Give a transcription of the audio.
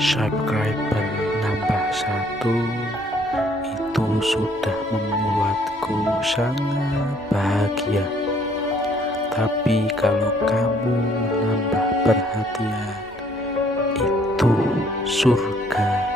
Subscriber nambah satu, itu sudah membuatku sangat bahagia. Tapi kalau kamu menambah perhatian, itu surga.